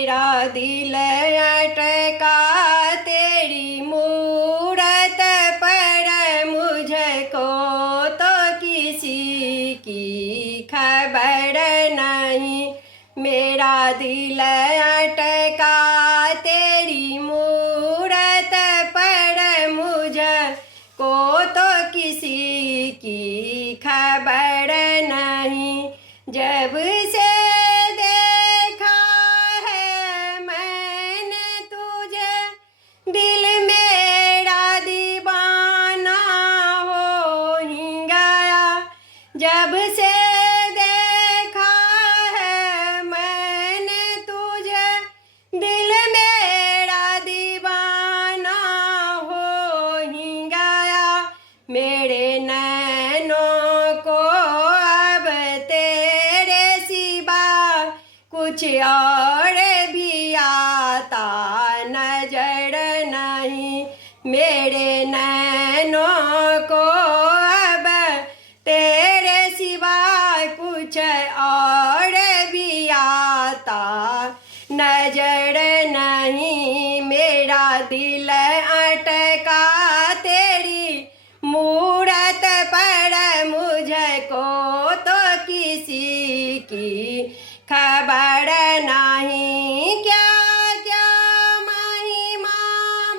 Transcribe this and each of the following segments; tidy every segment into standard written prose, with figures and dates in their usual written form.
मेरा दिल अटका तेरी मूरत पर, मुझको तो किसी की खबर नहीं। मेरा दिल अटका तेरी मूरत पर, मुझको तो किसी की खबर नहीं। जब से देखा है मैंने तुझे, दिल मेरा दीवाना हो ही गया। जब से देखा है मैंने तुझे, दिल मेरा दीवाना हो ही गया। मेरे नैनों को अब तेरे सिवा कुछ और भी आता नजर नहीं। मेरे नैनों को अब तेरे सिवा कुछ और भी आता नजर नहीं। मेरा दिल अटका तेरी मूरत पर, मुझको तो किसी की खबर नहीं। क्या क्या महिमा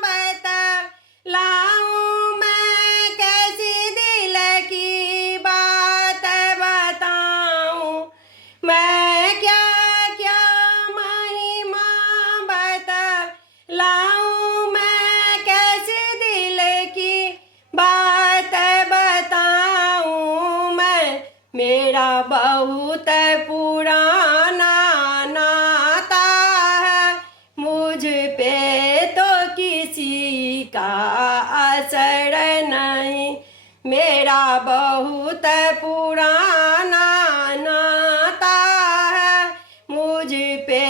बतलाऊं मैं, कैसी दिल की बात बताऊं मैं। क्या क्या महिमा बतलाऊं मैं, कैसी दिल की बात बताऊं मैं। मेरा बहुत पुराना नाता है, मुझ पे तो किसी का असर नहीं। मेरा बहुत पुराना नाता है, मुझ पे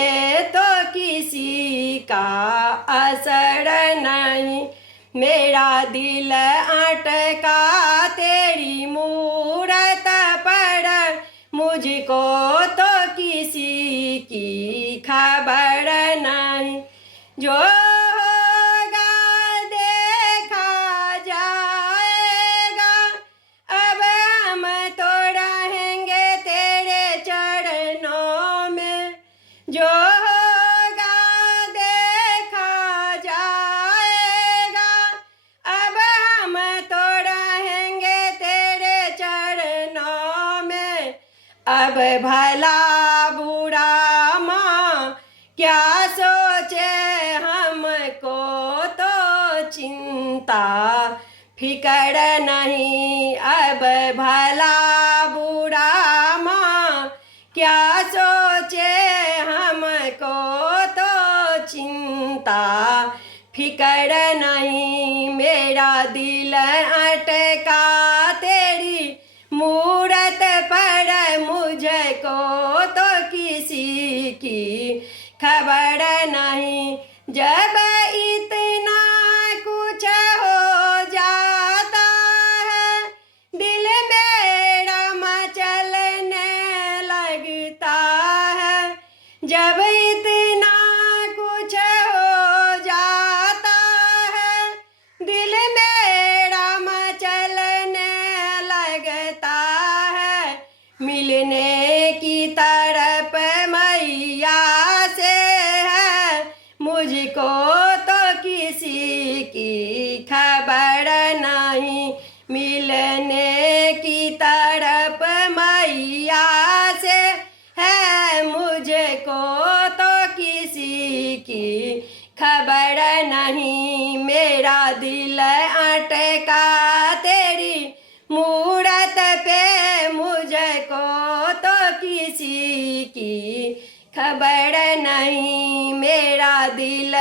तो किसी का असर नहीं। मेरा दिल अटका तेरी मूरत पर, मुझको तो किसी की खबर नहीं। जो होगा देखा जाएगा, अब हम तो रहेंगे तेरे चरणों में। जो होगा देखा जाएगा, अब हम तो रहेंगे तेरे चरणों में। अब भला बुरा माँ क्या सोचे, हमको तो चिंता फिक्र नहीं। अब भला बुरा माँ क्या सोचे, हमको तो चिंता फिक्र नहीं। मेरा दिल अटका तेरी मूरत पर, मुझको तो किसी की खबर नहीं। जब इतना कुछ हो जाता है, दिल मेरा मचलने लगता है। जब इतना कुछ हो जाता है, दिल मेरा मचलने लगता है। मिलने की तरफ मैया से है, मुझको तो किसी की खबर नहीं। मिलने की तरफ मैया से है, मुझको तो किसी की खबर नहीं। मेरा दिल अटका तेरी मूरत पे, मुझको तो किसी की खबर नहीं। मेरा दिल